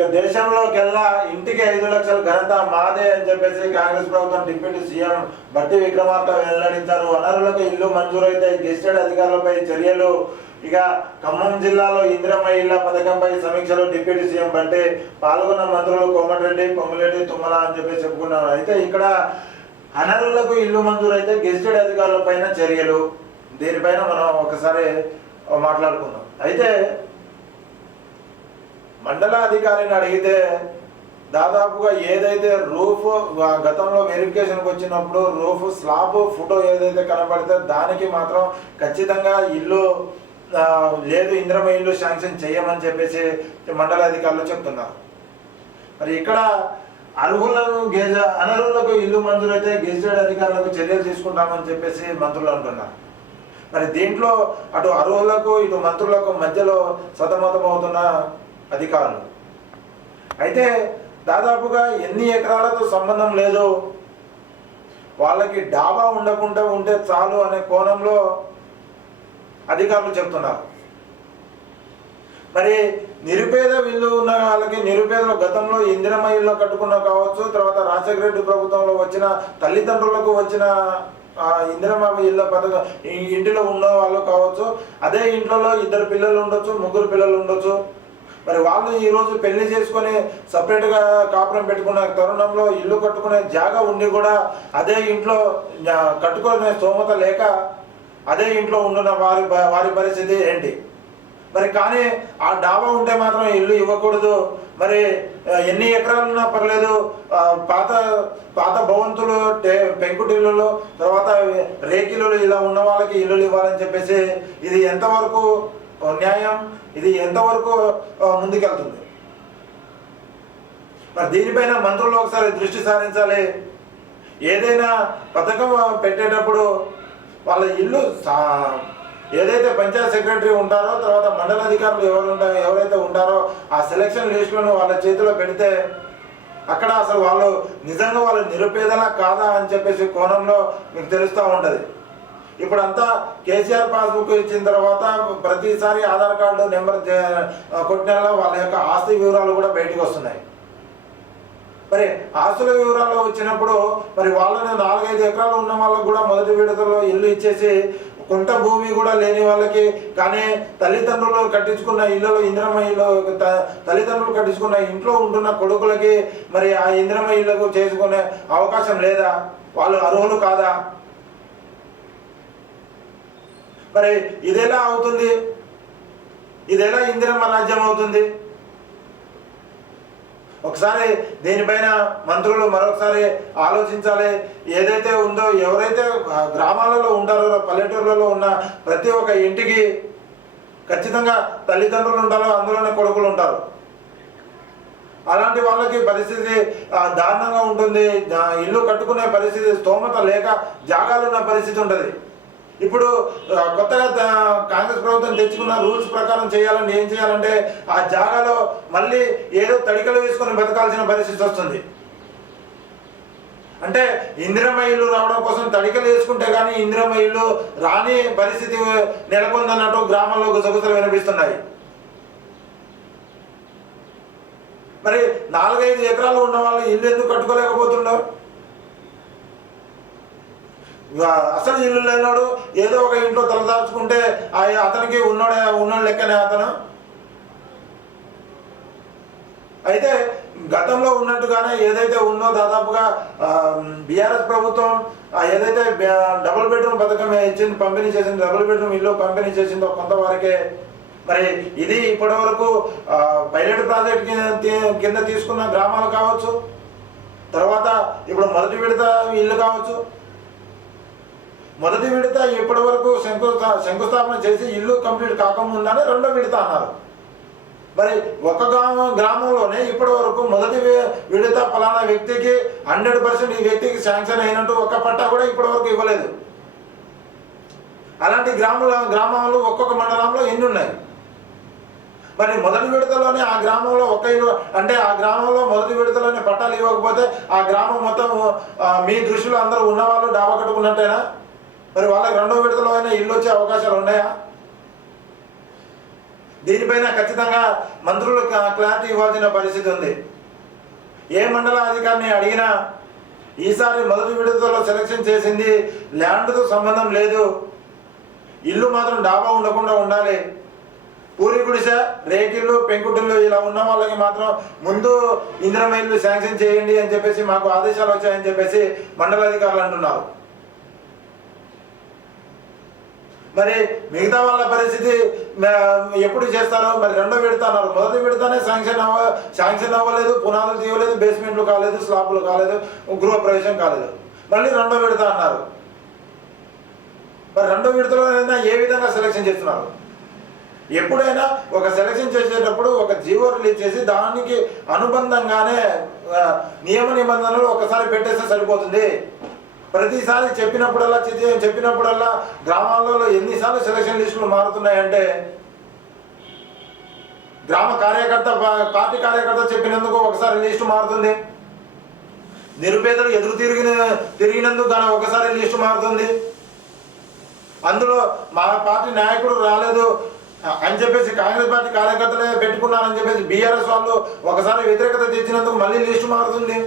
ఇక దేశంలోకెల్లా ఇంటికి ఐదు లక్షల ఘనత మాదే అని చెప్పేసి కాంగ్రెస్ ప్రభుత్వం డిప్యూటీ సీఎం బట్టి విక్రమార్క వెల్లడించారు. వనరులకు ఇల్లు మంజూరైతే గెస్టెడ్ అధికారులపై చర్యలు. ఇక ఖమ్మం జిల్లాలో ఇందిరమ్మ ఇళ్ళ పథకంపై సమీక్షలో డిప్యూటీ సీఎం బట్టి పాల్గొన్న మంత్రులు కోమటిరెడ్డి పొంగులేటి తుమ్మల అని చెప్పి చెప్పుకున్నారు. అయితే ఇక్కడ అనర్హులకు ఇల్లు మంజూరైతే గెస్టెడ్ అధికారులపైన చర్యలు. దీనిపైన మనం ఒకసారి మాట్లాడుకుందాం. అయితే మండలాధికారిని అడిగితే దాదాపుగా ఏదైతే రూఫ్ గతంలో వెరిఫికేషన్కి వచ్చినప్పుడు రూఫ్ స్లాబ్ ఫోటో ఏదైతే కనబడితే దానికి మాత్రం ఖచ్చితంగా ఇల్లు లేదు ఇంద్రమ ఇల్లు శాంక్షన్ చేయమని చెప్పేసి మండల అధికారులు చెప్తున్నారు. మరి ఇక్కడ అర్హులను గెజ అనర్హులకు ఇల్లు మంజూరైతే గెజిటెడ్ అధికారులకు చర్యలు తీసుకుంటామని చెప్పేసి మంత్రులు అంటున్నారు. మరి దీంట్లో అటు అర్హులకు ఇటు మంత్రులకు మధ్యలో సతమతం అవుతున్న అధికారులు. అయితే దాదాపుగా ఎన్ని ఎకరాలతో సంబంధం లేదు వాళ్ళకి డాబా ఉండకుండా ఉంటే చాలు అనే కోణంలో అధికారులు చెప్తున్నారు. మరి నిరుపేద ఇల్లు ఉన్న వాళ్ళకి నిరుపేదలు గతంలో ఇందిరమ్మ ఇల్లు కట్టుకున్న కావచ్చు తర్వాత రాజశేఖర రెడ్డి ప్రభుత్వంలో వచ్చిన తల్లిదండ్రులకు వచ్చిన ఆ, ఇందిరమ్మ ఇళ్ళ పథకం ఇంటిలో ఉన్న వాళ్ళు కావచ్చు అదే ఇంట్లో ఇద్దరు పిల్లలు ఉండొచ్చు ముగ్గురు పిల్లలు ఉండొచ్చు. మరి వాళ్ళు ఈ రోజు పెళ్ళి చేసుకొని సపరేట్గా గా కాపురం పెట్టుకున్న తరుణంలో ఇల్లు కట్టుకునే జాగా ఉండి కూడా అదే ఇంట్లో కట్టుకునే స్తోమత లేక అదే ఇంట్లో ఉంటున్న వారి వారి పరిస్థితి ఏంటి? మరి కానీ ఆ డాబా ఉంటే మాత్రం ఇల్లు ఇవ్వకూడదు. మరి ఎన్ని ఎకరాలున్నా పర్లేదు పాత పాత భవంతులు పెంకుటిల్లులు తర్వాత రేకిలు ఇలా ఉన్న వాళ్ళకి ఇల్లులు ఇవ్వాలని చెప్పేసి ఇది ఎంతవరకు న్యాయం ఇది ఎంతవరకు ముందుకెళ్తుంది? మరి దీనిపైన మంత్రులు ఒకసారి దృష్టి సారించాలి. ఏదైనా పథకం పెట్టేటప్పుడు వాళ్ళ ఇల్లు సా- ఏదైతే పంచాయత్ సెక్రటరీ ఉంటారో తర్వాత మండల అధికారులు ఎవరు ఉంటారో ఎవరైతే ఉంటారో ఆ సెలక్షన్ లిస్టులను వాళ్ళ చేతిలో పెడితే అక్కడ అసలు వాళ్ళు నిజంగా వాళ్ళు నిరుపేదలా కాదా అని చెప్పేసి కోణంలో మీకు తెలుస్తూ ఉంటుంది. ఇప్పుడంతా కేసీఆర్ పాస్బుక్ ఇచ్చిన తర్వాత ప్రతిసారి ఆధార్ కార్డు నెంబర్ కొట్టిన వాళ్ళ యొక్క ఆస్తి వివరాలు కూడా బయటకు వస్తున్నాయి. మరి ఆస్తుల వివరాలు వచ్చినప్పుడు మరి వాళ్ళని నాలుగైదు ఎకరాలు ఉన్న వాళ్ళకు కూడా మొదటి విడతలో ఇల్లు ఇచ్చేసి కుంట భూమి కూడా లేని వాళ్ళకి కానీ తల్లిదండ్రులు కట్టించుకున్న ఇళ్ళలో ఇంద్రమ ఇల్లు త- తల్లిదండ్రులు కట్టించుకున్న ఇంట్లో ఉంటున్న కొడుకులకి మరి ఆ ఇంద్రమ ఇళ్ళకు చేసుకునే అవకాశం లేదా? వాళ్ళు అర్హులు కాదా? మరి ఇదెలా అవుతుంది? ఇదెలా ఇందిరమ్మ రాజ్యం అవుతుంది? ఒకసారి దీనిపైన మంత్రులు మరొకసారి ఆలోచించాలి. ఏదైతే ఉందో ఎవరైతే గ్రామాలలో ఉంటారో పల్లెటూర్లలో ఉన్న ప్రతి ఒక్క ఇంటికి ఖచ్చితంగా తల్లిదండ్రులు ఉంటారో అందులోనే కొడుకులు ఉంటారు. అలాంటి వాళ్ళకి పరిస్థితి దారుణంగా ఉంటుంది. ఇల్లు కట్టుకునే పరిస్థితి స్తోమత లేక జాగాలున్న పరిస్థితి ఉంటుంది. ఇప్పుడు కొత్తగా కాంగ్రెస్ ప్రభుత్వం తెచ్చుకున్న రూల్స్ ప్రకారం చేయాలంటే ఏం చేయాలంటే ఆ జాగాలో మళ్ళీ ఏదో తడికలు వేసుకొని బతకాల్సిన పరిస్థితి వస్తుంది. అంటే ఇందిరమ్మ ఇల్లు రావడం కోసం తడికలు వేసుకుంటే కానీ ఇందిరమ్మ ఇల్లు రాని పరిస్థితి నెలకొందన్నట్టు గ్రామంలో గుసగుసలు వినిపిస్తున్నాయి. మరి నాలుగైదు ఎకరాలు ఉన్న వాళ్ళు ఇల్లు ఎందుకు కట్టుకోలేకపోతున్నారు? అసలు ఇల్లు లేనాడు ఏదో ఒక ఇంట్లో తలదాచుకుంటే ఆ అతనికి ఉన్నోడే ఉన్నోడు లెక్కనే అతను. అయితే గతంలో ఉన్నట్టుగానే ఏదైతే ఉందో దాదాపుగా బీఆర్ఎస్ ప్రభుత్వం ఏదైతే డబుల్ బెడ్రూమ్ పథకం ఇచ్చింది పంపిణీ చేసింది డబుల్ బెడ్రూమ్ ఇల్లు పంపిణీ చేసిందో కొంతవరకే మరి ఇది ఇప్పటి వరకు పైలట్ ప్రాజెక్ట్ కింద కింద తీసుకున్న గ్రామాలు కావచ్చు తర్వాత ఇప్పుడు మొదటి విడత ఇల్లు కావచ్చు మొదటి విడత ఇప్పటి వరకు శంకుస్థా శంకుస్థాపన చేసి ఇల్లు కంప్లీట్ కాకముందని రెండో విడత అన్నారు. మరి ఒక గ్రామం గ్రామంలోనే ఇప్పటి వరకు మొదటి విడత ఫలానా వ్యక్తికి హండ్రెడ్ పర్సెంట్ ఈ వ్యక్తికి శాంక్షన్ అయినట్టు ఒక పట్టా కూడా ఇప్పటి వరకు ఇవ్వలేదు. అలాంటి గ్రామాల గ్రామాలు ఒక్కొక్క మండలంలో ఎన్ని ఉన్నాయి? మరి మొదటి విడతలోనే ఆ గ్రామంలో ఒక ఇల్లు అంటే ఆ గ్రామంలో మొదటి విడతలోనే పట్టాలు ఇవ్వకపోతే ఆ గ్రామం మొత్తం మీ దృష్టిలో అందరూ ఉన్నవాళ్ళు డాబా కట్టుకున్నట్టేనా? మరి వాళ్ళకి రెండో విడతలో అయినా ఇల్లు వచ్చే అవకాశాలు ఉన్నాయా? దీనిపైన ఖచ్చితంగా మంత్రులు క్లా- క్లారిటీ ఇవ్వాల్సిన పరిస్థితి ఉంది. ఏ మండల అధికారిని అడిగినా ఈసారి మొదటి విడతలో సెలక్షన్ చేసింది ల్యాండ్తో సంబంధం లేదు. ఇల్లు మాత్రం డాబా ఉండకుండా ఉండాలి. పూరి గుడిసె రేకిళ్ళు పెంకుటిల్లు ఇలా ఉన్న వాళ్ళకి మాత్రం ముందు ఇంద్రమైళ్ళు శాంక్షన్ చేయండి అని చెప్పేసి మాకు ఆదేశాలు వచ్చాయని చెప్పేసి మండలాధికారులు అంటున్నారు. మరి మిగతా వాళ్ళ పరిస్థితి ఎప్పుడు చేస్తారో మరి రెండో విడతన్నారు. మొదటి విడతనే శాంక్షన్ అవ్వ శాంక్షన్ అవ్వలేదు పునాదులు తీయలేదు బేస్మెంట్లు కాలేదు స్లాబ్లు కాలేదు గృహ ప్రవేశం కాలేదు. మళ్ళీ రెండో విడత అన్నారు. మరి రెండో విడతలో అయినా ఏ విధంగా సెలెక్షన్ చేస్తున్నారు? ఎప్పుడైనా ఒక సెలెక్షన్ చేసేటప్పుడు ఒక జీవో రిలీజ్ చేసి దానికి అనుబంధంగానే నియమ నిబంధనలు ఒకసారి పెట్టేస్తే సరిపోతుంది. ప్రతిసారి చెప్పినప్పుడల్లా చిత్యం చెప్పినప్పుడల్లా గ్రామాలలో ఎన్నిసార్లు సెలక్షన్ లిస్టులు మారుతున్నాయంటే గ్రామ కార్యకర్త పార్టీ కార్యకర్త చెప్పినందుకు ఒకసారి లిస్టు మారుతుంది. నిరుపేదలు ఎదురు తిరిగిన తిరిగినందుకు గాను ఒకసారి లిస్టు మారుతుంది. అందులో మా పార్టీ నాయకుడు రాలేదు. అని చెప్పేసి కాంగ్రెస్ పార్టీ కార్యకర్తలే పెట్టుకున్నారని చెప్పేసి బీఆర్ఎస్ వాళ్ళు ఒకసారి వ్యతిరేకత తెచ్చినందుకు మళ్ళీ లిస్టు మారుతుంది.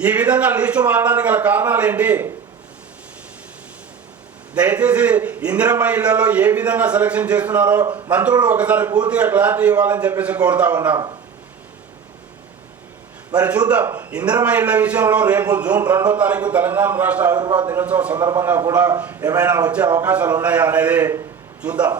ఈ విధంగా లిస్టు మారడానికి గల కారణాలు ఏంటి? దయచేసి ఇందిరమ్మ ఇళ్ళలో ఏ విధంగా సెలక్షన్ చేస్తున్నారో మంత్రులు ఒకసారి పూర్తిగా క్లారిటీ ఇవ్వాలని చెప్పేసి కోరుతా ఉన్నాం. మరి చూద్దాం. ఇందిరమ్మ ఇళ్ళ విషయంలో రేపు జూన్ రెండో తారీఖు తెలంగాణ రాష్ట్ర ఆవిర్భావ దినోత్సవం సందర్భంగా కూడా ఏమైనా వచ్చే అవకాశాలు ఉన్నాయా అనేది చూద్దాం.